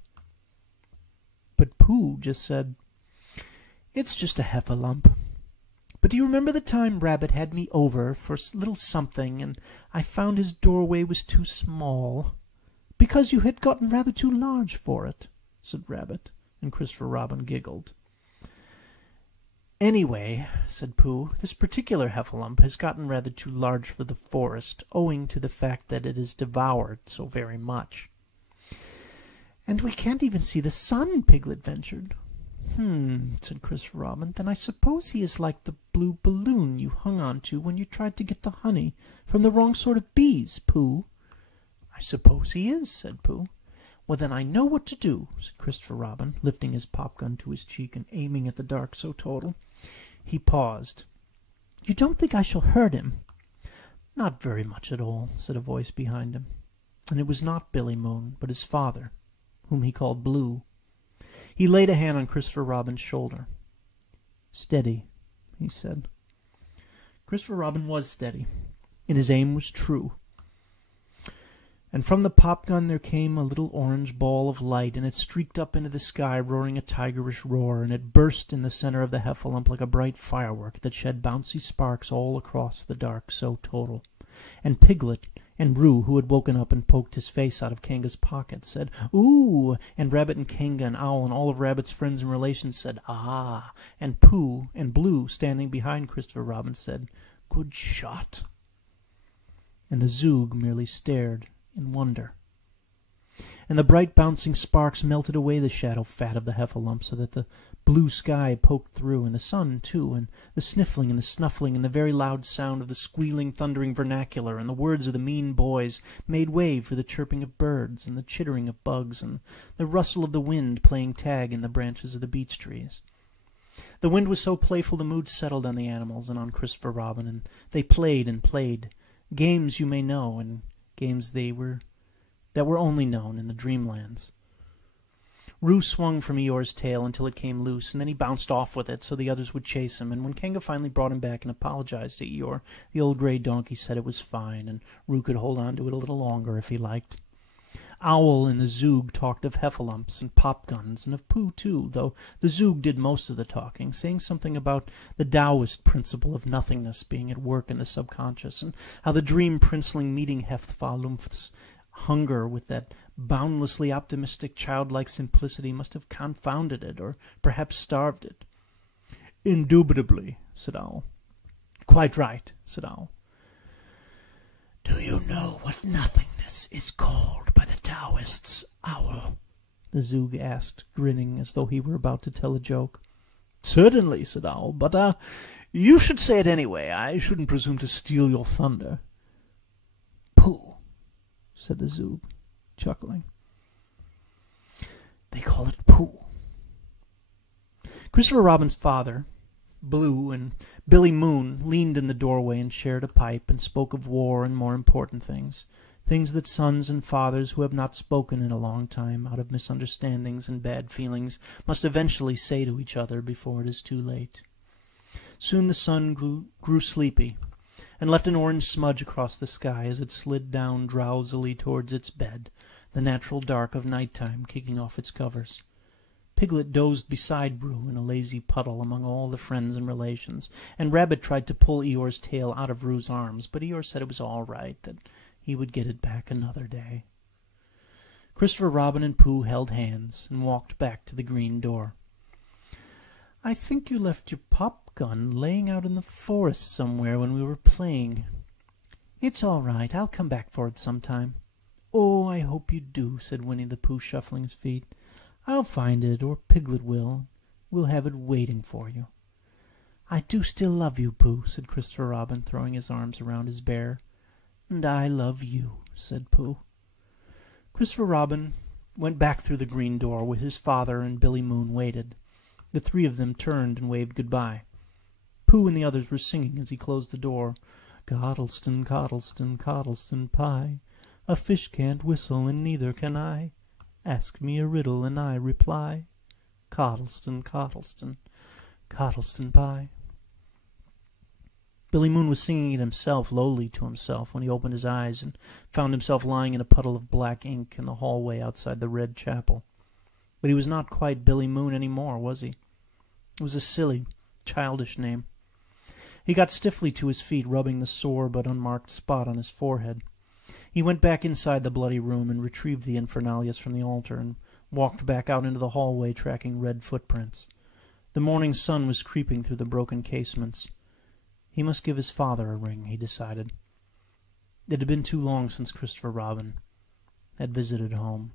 But Pooh just said, "It's just a Heffalump. But do you remember the time Rabbit had me over for a little something, and I found his doorway was too small? Because you had gotten rather too large for it," said Rabbit, and Christopher Robin giggled. "Anyway," said Pooh, "this particular Heffalump has gotten rather too large for the forest, owing to the fact that it is devoured so very much." "And we can't even see the sun," Piglet ventured. Said Christopher Robin. "Then I suppose he is like the blue balloon you hung on to when you tried to get the honey from the wrong sort of bees, Pooh." "I suppose he is," said Pooh. "Well, then I know what to do," said Christopher Robin, lifting his pop-gun to his cheek and aiming at the dark so total. He paused. "You don't think I shall hurt him?" "Not very much at all," said a voice behind him. And it was not Billy Moon, but his father, whom he called Blue. He laid a hand on Christopher Robin's shoulder. "Steady," he said. Christopher Robin was steady, and his aim was true. And from the pop-gun there came a little orange ball of light, and it streaked up into the sky, roaring a tigerish roar, and it burst in the center of the Heffalump like a bright firework that shed bouncy sparks all across the dark so total. And Piglet and Roo, who had woken up and poked his face out of Kanga's pocket, said, "Ooh!" And Rabbit and Kanga and Owl and all of Rabbit's friends and relations said, "Ah!" And Pooh and Blue, standing behind Christopher Robin, said, "Good shot!" And the Zug merely stared in wonder. And the bright bouncing sparks melted away the shadow fat of the Heffalump, so that the blue sky poked through, and the sun, too, and the sniffling and the snuffling and the very loud sound of the squealing, thundering vernacular and the words of the mean boys made way for the chirping of birds and the chittering of bugs and the rustle of the wind playing tag in the branches of the beech trees. The wind was so playful the mood settled on the animals and on Christopher Robin, and they played and played, games you may know, and games that were only known in the dreamlands. Roo swung from Eeyore's tail until it came loose, and then he bounced off with it so the others would chase him, and when Kanga finally brought him back and apologized to Eeyore, the old gray donkey said it was fine, and Roo could hold on to it a little longer if he liked. Owl and the Zug talked of Heffalumps and pop-guns, and of Pooh too, though the Zug did most of the talking, saying something about the Taoist principle of nothingness being at work in the subconscious, and how the dream princeling meeting Heffalumph's hunger with that boundlessly optimistic childlike simplicity must have confounded it, or perhaps starved it. "Indubitably," said Owl. "Quite right," said Owl. "Do you know what nothingness is called by the Taoists, Owl?" the Zug asked, grinning as though he were about to tell a joke. "Certainly," said Owl, "but, you should say it anyway. I shouldn't presume to steal your thunder." "Pooh," said the Zug, chuckling. "They call it Pooh." Christopher Robin's father, Blue and Billy Moon leaned in the doorway and shared a pipe and spoke of war and more important things, things that sons and fathers who have not spoken in a long time out of misunderstandings and bad feelings must eventually say to each other before it is too late. Soon the sun grew sleepy and left an orange smudge across the sky as it slid down drowsily towards its bed, the natural dark of night-time kicking off its covers. Piglet dozed beside Roo in a lazy puddle among all the friends and relations, and Rabbit tried to pull Eeyore's tail out of Roo's arms, but Eeyore said it was all right, that he would get it back another day. Christopher Robin and Pooh held hands and walked back to the green door. "I think you left your pop gun laying out in the forest somewhere when we were playing." "It's all right. I'll come back for it sometime." "Oh, I hope you do," said Winnie the Pooh, shuffling his feet. "I'll find it, or Piglet will. We'll have it waiting for you." "I do still love you, Pooh," said Christopher Robin, throwing his arms around his bear. "And I love you," said Pooh. Christopher Robin went back through the green door where his father and Billy Moon waited. The three of them turned and waved goodbye. Pooh and the others were singing as he closed the door. "Coddleston, Coddleston, Coddleston pie. A fish can't whistle and neither can I. Ask me a riddle and I reply. Coddleston, Coddleston, Coddleston pie." Billy Moon was singing it himself, lowly to himself, when he opened his eyes and found himself lying in a puddle of black ink in the hallway outside the red chapel. But he was not quite Billy Moon any more, was he? It was a silly, childish name. He got stiffly to his feet, rubbing the sore but unmarked spot on his forehead. He went back inside the bloody room and retrieved the infernalius from the altar and walked back out into the hallway, tracking red footprints. The morning sun was creeping through the broken casements. He must give his father a ring, he decided. It had been too long since Christopher Robin had visited home.